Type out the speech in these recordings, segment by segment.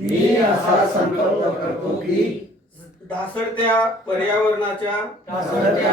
मी असा संकल्प करतो की ढासळत्या पर्यावरणाच्या ढासळत्या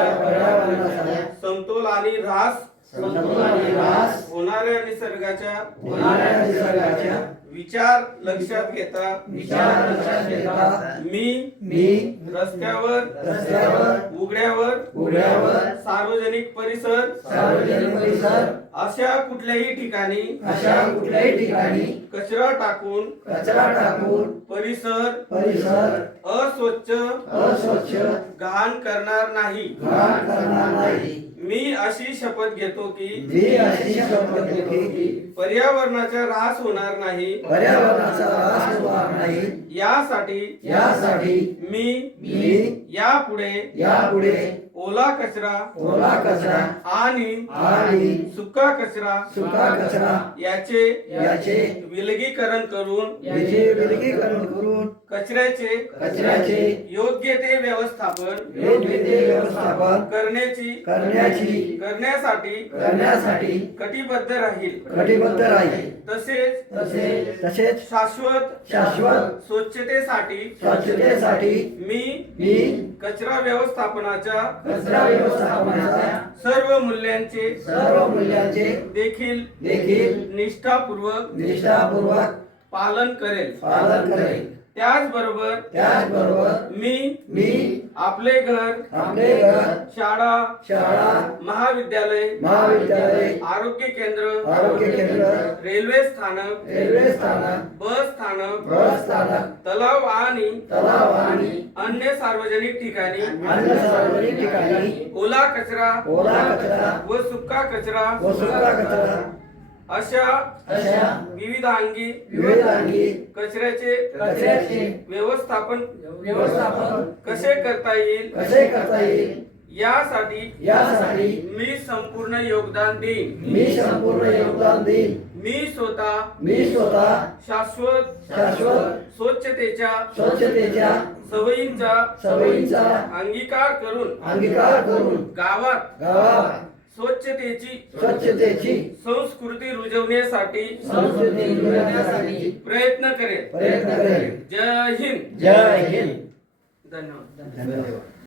समतोल आणि ऱ्हास समतोल आणि ऱ्हास होणाऱ्या निसर्गाच्या होणाऱ्या निसर्गाच्या विचार लक्षात घेता. विचार लक्षात घेता. मी मी रस्त्यावर रस्त्यावर उघड्यावर उघड्यावर सार्वजनिक परिसर सार्वजनिक परिसर अशा कुठल्याही ठिकाणी अशा कुठल्याही ठिकाणी कचरा टाकून कचरा टाकून परिसर परिसर अस्वच्छ अस्वच्छ घाण करणार नाही. घाण करणार नाही. मी अशी शपथ घेतो की मी अशी शपथ घेतो की पर्यावरणाचा ऱ्हास होणार नाही. पर्यावरणाचा ऱ्हास होणार नाही. यासाठी यासाठी मी मी यापुढे यापुढे ओला कचरा ओला कचरा आणि आणि सुका कचरा सुका कचरा याचे याचे विलगीकरण करून याचे विलगीकरण करून कचऱ्याचे कचऱ्याचे योग्य ते व्यवस्थापन योग्य ते व्यवस्थापन करण्याची करण्याची करण्यासाठी करण्यासाठी कटिबद्ध राहील. कटिबद्ध राहील. तसेच तसेच तसेच शाश्वत शाश्वत स्वच्छतेसाठी स्वच्छतेसाठी मी मी कचरा व्यवस्थापनाच्या कचरा व्यवस्थापनाच्या सर्व मूल्यांचे सर्व मूल्यांचे देखील देखील निष्ठापूर्वक निष्ठापूर्वक पालन करेल. पालन करेल. त्याचबरोबर त्याचबरोबर मी मी आपले घर आपले घर शाळा शाळा महाविद्यालय महाविद्यालय आरोग्य केंद्र आरोग्य केंद्र रेल्वे स्थानक रेल्वे स्थानक बस स्थानक बस स्थानक तलाव आणि तलाव आणि अन्य सार्वजनिक ठिकाणी अन्य सार्वजनिक ठिकाणी ओला कचरा ओला कचरा व सुका कचरा व सुका कचरा अशा अशा विविधांगी विविधांगी कचऱ्याचे कचऱ्याचे व्यवस्थापन व्यवस्थापन कसे करता येईल? कसे करता येईल? यासाठी यासाठी मी संपूर्ण योगदान देईन. मी संपूर्ण योगदान देईन. मी स्वतः मी स्वतः शाश्वत शाश्वत स्वच्छतेच्या स्वच्छतेच्या सवयींचा सवयींचा अंगीकार करून अंगीकार करून गावात गावात स्वच्छतेची स्वच्छतेची संस्कृती रुजवण्यासाठी संस्कृती मिळवण्यासाठी प्रयत्न करेल. प्रयत्न करेल. जय हिंद. जय हिंद. धन्यवाद. धन्यवाद.